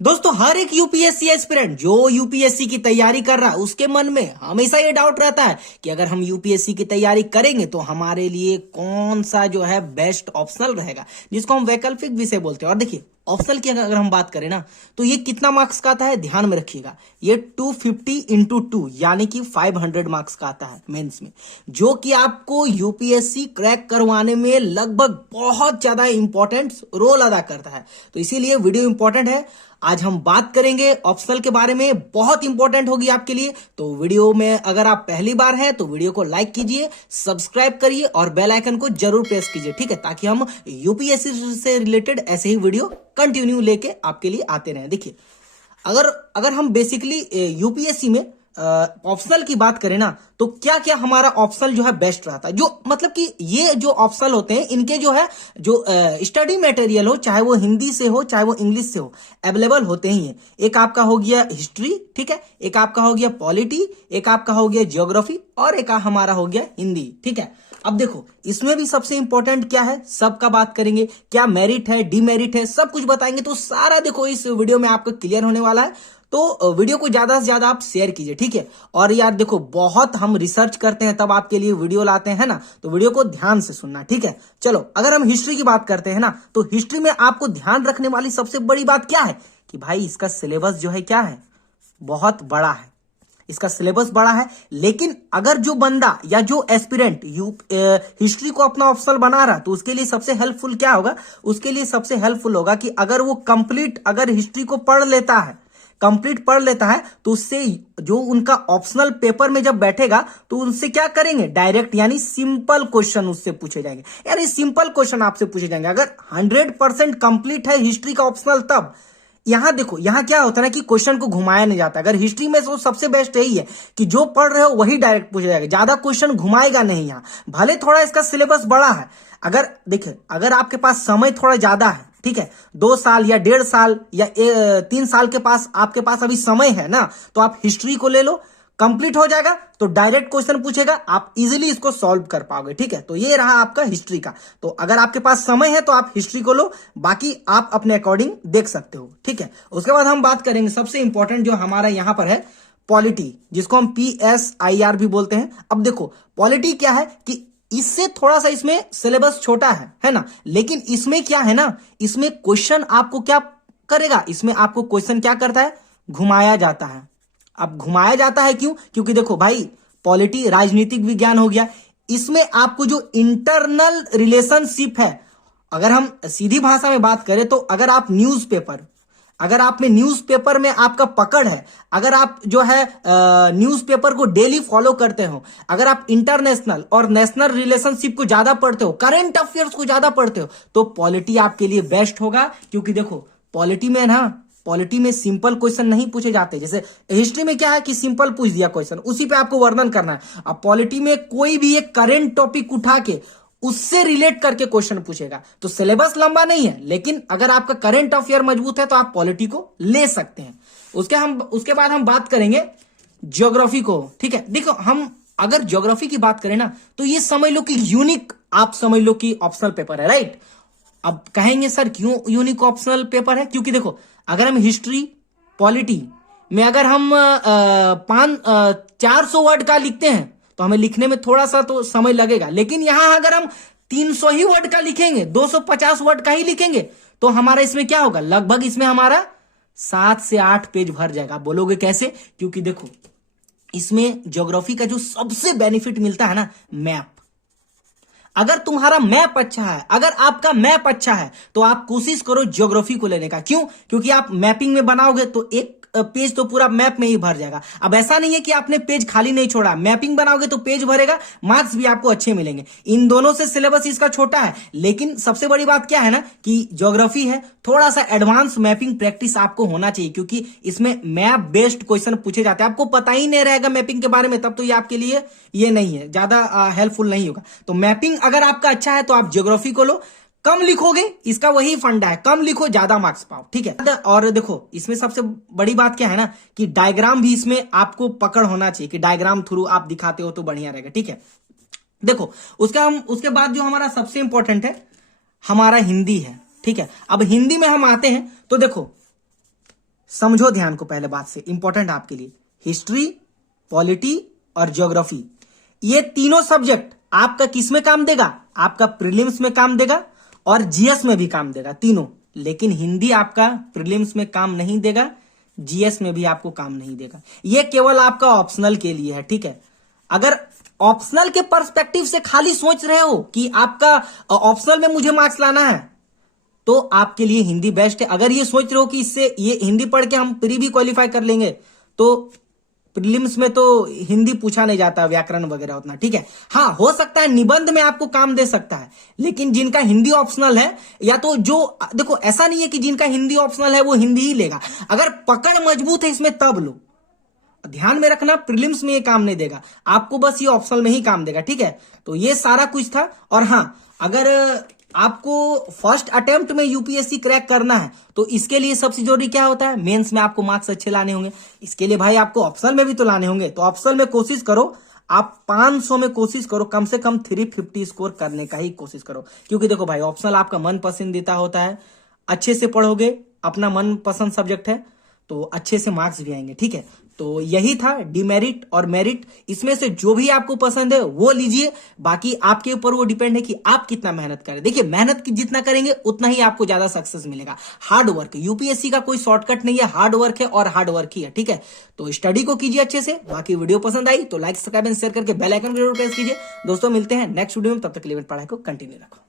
दोस्तों हर एक UPSC aspirant जो यूपीएससी की तैयारी कर रहा है उसके मन में हमेशा ये डाउट रहता है कि अगर हम यूपीएससी की तैयारी करेंगे तो हमारे लिए कौन सा जो है बेस्ट ऑप्शनल रहेगा, जिसको हम वैकल्पिक विषय बोलते हैं। और देखिए ऑप्शनल की अगर हम बात करें ना तो ये कितना मार्क्स का आता है, ध्यान में रखिएगा, ये 250 इंटू 2 यानी कि 500 मार्क्स का आता है मेंस में, जो कि आपको यूपीएससी क्रैक करवाने में लगभग बहुत ज्यादा इंपॉर्टेंट रोल अदा करता है। तो इसीलिए वीडियो इंपॉर्टेंट है। आज हम बात करेंगे ऑप्शनल के बारे में, बहुत इंपॉर्टेंट होगी आपके लिए। तो वीडियो में अगर आप पहली बार हैं तो वीडियो को लाइक कीजिए, सब्सक्राइब करिए और बेल आइकन को जरूर प्रेस कीजिए, ठीक है, ताकि हम यूपीएससी से रिलेटेड ऐसे ही वीडियो कंटिन्यू लेके आपके लिए आते रहें। देखिए अगर हम बेसिकली यूपीएससी में ऑप्शनल की बात करें ना तो क्या क्या हमारा ऑप्शनल जो है बेस्ट रहता है, जो मतलब कि ये जो ऑप्शनल होते हैं इनके जो है जो स्टडी मटेरियल हो, चाहे वो हिंदी से हो चाहे वो इंग्लिश से हो, अवेलेबल होते ही हैं। एक आपका हो गया हिस्ट्री, ठीक है, एक आपका हो गया पॉलिटी, एक आपका हो गया ज्योग्राफी और एक हमारा हो गया हिंदी, ठीक है। अब देखो इसमें भी सबसे इंपॉर्टेंट क्या है, सबका बात करेंगे, क्या मेरिट है डीमेरिट है, सब कुछ बताएंगे। तो सारा देखो इस वीडियो में आपको क्लियर होने वाला है। तो वीडियो को ज्यादा से ज्यादा आप शेयर कीजिए, ठीक है। और यार देखो बहुत हम रिसर्च करते हैं तब आपके लिए वीडियो लाते हैं ना, तो वीडियो को ध्यान से सुनना, ठीक है। चलो अगर हम हिस्ट्री की बात करते हैं ना तो हिस्ट्री में आपको ध्यान रखने वाली सबसे बड़ी बात क्या है कि भाई इसका सिलेबस जो है क्या है, बहुत बड़ा है, इसका सिलेबस बड़ा है। लेकिन अगर जो बंदा या जो एस्पिरेंट हिस्ट्री को अपना ऑप्शनल बना रहा तो उसके लिए सबसे हेल्पफुल क्या होगा, उसके लिए सबसे हेल्पफुल होगा कि अगर वो कंप्लीट अगर हिस्ट्री को पढ़ लेता है, कंप्लीट पढ़ लेता है तो उससे जो उनका ऑप्शनल पेपर में जब बैठेगा तो उनसे क्या करेंगे, डायरेक्ट यानी सिंपल क्वेश्चन उससे पूछे जाएंगे। यार ये सिंपल क्वेश्चन आपसे पूछे जाएंगे अगर 100% कंप्लीट है हिस्ट्री का ऑप्शनल। तब यहां देखो यहां क्या होता है ना कि क्वेश्चन को घुमाया नहीं जाता। अगर हिस्ट्री में तो सबसे बेस्ट यही है कि जो पढ़ रहे हो वही डायरेक्ट पूछा जाएगा, ज्यादा क्वेश्चन घुमाएगा नहीं। यहां भले थोड़ा इसका सिलेबस बड़ा है, अगर देखिए अगर आपके पास समय थोड़ा ज्यादा है, ठीक है, 2 साल या 1.5 साल या 3 साल के पास आपके पास अभी समय है ना, तो आप हिस्ट्री को ले लो, कंप्लीट हो जाएगा तो डायरेक्ट क्वेश्चन पूछेगा, आप इजीली इसको सॉल्व कर पाओगे, ठीक है। तो ये रहा आपका हिस्ट्री का। तो अगर आपके पास समय है तो आप हिस्ट्री को लो, बाकी आप अपने अकॉर्डिंग देख सकते हो, ठीक है। उसके बाद हम बात करेंगे सबसे इंपॉर्टेंट जो हमारा यहां पर है पॉलिटी, जिसको हम PSIR भी बोलते हैं। अब देखो पॉलिटी क्या है कि इससे थोड़ा सा इसमें सिलेबस छोटा है ना, लेकिन इसमें क्या है ना, इसमें क्वेश्चन आपको क्या करेगा, इसमें आपको क्वेश्चन क्या करता है, घुमाया जाता है। अब घुमाया जाता है क्यों, क्योंकि देखो भाई पॉलिटी राजनीतिक विज्ञान हो गया, इसमें आपको जो इंटरनल रिलेशनशिप है, अगर हम सीधी भाषा में बात करें तो अगर आप अगर आप में न्यूज़पेपर में आपका पकड़ है, अगर आप जो है न्यूज़पेपर को डेली फॉलो करते हो, अगर आप इंटरनेशनल और नेशनल रिलेशनशिप को ज्यादा पढ़ते हो, करंट अफेयर्स को ज्यादा पढ़ते हो, तो पॉलिटी आपके लिए बेस्ट होगा। क्योंकि देखो पॉलिटी में सिंपल क्वेश्चन नहीं पूछे जाते। जैसे हिस्ट्री में क्या है कि सिंपल पूछ दिया क्वेश्चन, उसी पे आपको वर्णन करना है। अब पॉलिटी में कोई भी एक करंट टॉपिक उठा के उससे रिलेट करके क्वेश्चन पूछेगा, तो सिलेबस लंबा नहीं है, लेकिन अगर आपका करंट अफेयर मजबूत है तो आप पॉलिटी को ले सकते हैं। उसके बाद हम बात करेंगे ज्योग्राफी को, ठीक है। देखो हम अगर ज्योग्राफी की बात करें ना तो ये समझ लो कि यूनिक, आप समझ लो कि ऑप्शनल पेपर है, राइट। अब कहेंगे सर क्यों यूनिक ऑप्शनल पेपर है, क्योंकि देखो अगर हम हिस्ट्री पॉलिटी में अगर हम 400 वर्ड का लिखते हैं तो हमें लिखने में थोड़ा सा तो समय लगेगा, लेकिन यहां अगर हम 300 ही वर्ड का लिखेंगे, 250 वर्ड का ही लिखेंगे, तो हमारा इसमें क्या होगा, लगभग इसमें हमारा 7 से 8 पेज भर जाएगा। आप बोलोगे कैसे, क्योंकि देखो इसमें ज्योग्राफी का जो सबसे बेनिफिट मिलता है ना, मैप। अगर तुम्हारा मैप अच्छा है, अगर आपका मैप अच्छा है तो आप कोशिश करो ज्योग्राफी को लेने का। क्यों, क्योंकि आप मैपिंग में बनाओगे तो एक पेज तो पूरा मैप में ही भर जाएगा। अब ऐसा नहीं है कि आपने पेज खाली नहीं छोड़ा, मैपिंग बनाओगे तो पेज भरेगा, मार्क्स भी आपको अच्छे मिलेंगे। इन दोनों से सिलेबस इसका छोटा है, लेकिन सबसे बड़ी बात क्या है ना कि ज्योग्राफी है, थोड़ा सा एडवांस मैपिंग प्रैक्टिस आपको होना चाहिए, क्योंकि इसमें मैप बेस्ड क्वेश्चन पूछे जाते हैं। आपको पता ही नहीं रहेगा मैपिंग के बारे में तब तो ये आपके लिए ये नहीं है, ज्यादा हेल्पफुल नहीं होगा। तो मैपिंग अगर आपका अच्छा है तो आप ज्योग्राफी को लो, कम लिखोगे, इसका वही फंडा है, कम लिखो ज्यादा मार्क्स पाओ, ठीक है। और देखो इसमें सबसे बड़ी बात क्या है ना कि डायग्राम भी इसमें आपको पकड़ होना चाहिए कि डायग्राम थ्रू आप दिखाते हो तो बढ़िया रहेगा, ठीक है। देखो उसके बाद जो हमारा सबसे इंपॉर्टेंट है हमारा हिंदी है, ठीक है। अब हिंदी में हम आते हैं तो देखो समझो ध्यान को, पहले बात से इंपॉर्टेंट आपके लिए, हिस्ट्री, पॉलिटी और ज्योग्राफी, ये तीनों सब्जेक्ट आपका किस में काम देगा? आपका प्रीलिम्स में काम देगा और जीएस में भी काम देगा, तीनों। लेकिन हिंदी आपका प्रीलिम्स में काम नहीं देगा, जीएस में भी आपको काम नहीं देगा। ये केवल आपका ऑप्शनल के लिए है, ठीक है। अगर ऑप्शनल के पर्सपेक्टिव से खाली सोच रहे हो कि आपका ऑप्शनल में मुझे मार्क्स लाना है, तो आपके लिए हिंदी बेस्ट है। अगर ये सोच रहे हो कि इससे ये हिंदी पढ़ के हम प्री भी क्वालिफाई कर लेंगे, तो प्रीलिम्स में तो हिंदी पूछा नहीं जाता, व्याकरण वगैरह उतना, ठीक है। हाँ, हो सकता है निबंध में आपको काम दे सकता है, लेकिन जिनका हिंदी ऑप्शनल है, या तो जो देखो, ऐसा नहीं है कि जिनका हिंदी ऑप्शनल है वो हिंदी ही लेगा। अगर पकड़ मजबूत है इसमें तब लो। ध्यान में रखना, प्रीलिम्स में ये काम नहीं देगा आपको, बस ये ऑप्शनल में ही काम देगा, ठीक है। तो ये सारा कुछ था। और हाँ, अगर आपको फर्स्ट अटेम्प्ट में यूपीएससी क्रैक करना है, तो इसके लिए सबसे जरूरी क्या होता है? मेंस में आपको मार्क्स अच्छे लाने होंगे। इसके लिए भाई आपको ऑप्शनल में भी तो लाने होंगे। तो ऑप्शनल में कोशिश करो, आप 500 में कोशिश करो, कम से कम 350 स्कोर करने का ही कोशिश करो। क्योंकि देखो भाई, ऑप्शनल आपका मन पसंदीदा होता है, अच्छे से पढ़ोगे, अपना मन पसंद सब्जेक्ट है, तो अच्छे से मार्क्स भी आएंगे, ठीक है। तो यही था डिमेरिट और मेरिट, इसमें से जो भी आपको पसंद है वो लीजिए। बाकी आपके ऊपर वो डिपेंड है कि आप कितना मेहनत करें। देखिए, मेहनत जितना करेंगे उतना ही आपको ज्यादा सक्सेस मिलेगा। हार्ड वर्क, यूपीएससी का कोई शॉर्टकट नहीं है, हार्ड वर्क है और हार्ड वर्क ही है, ठीक है। तो स्टडी को कीजिए अच्छे से। बाकी वीडियो पसंद आई तो लाइक, सब्सक्राइब एंड शेयर करके बेल आइकन जरूर प्रेस कीजिए। दोस्तों, मिलते हैं नेक्स्ट वीडियो में, तब तक के लिए पढ़ाई को कंटिन्यू रखो।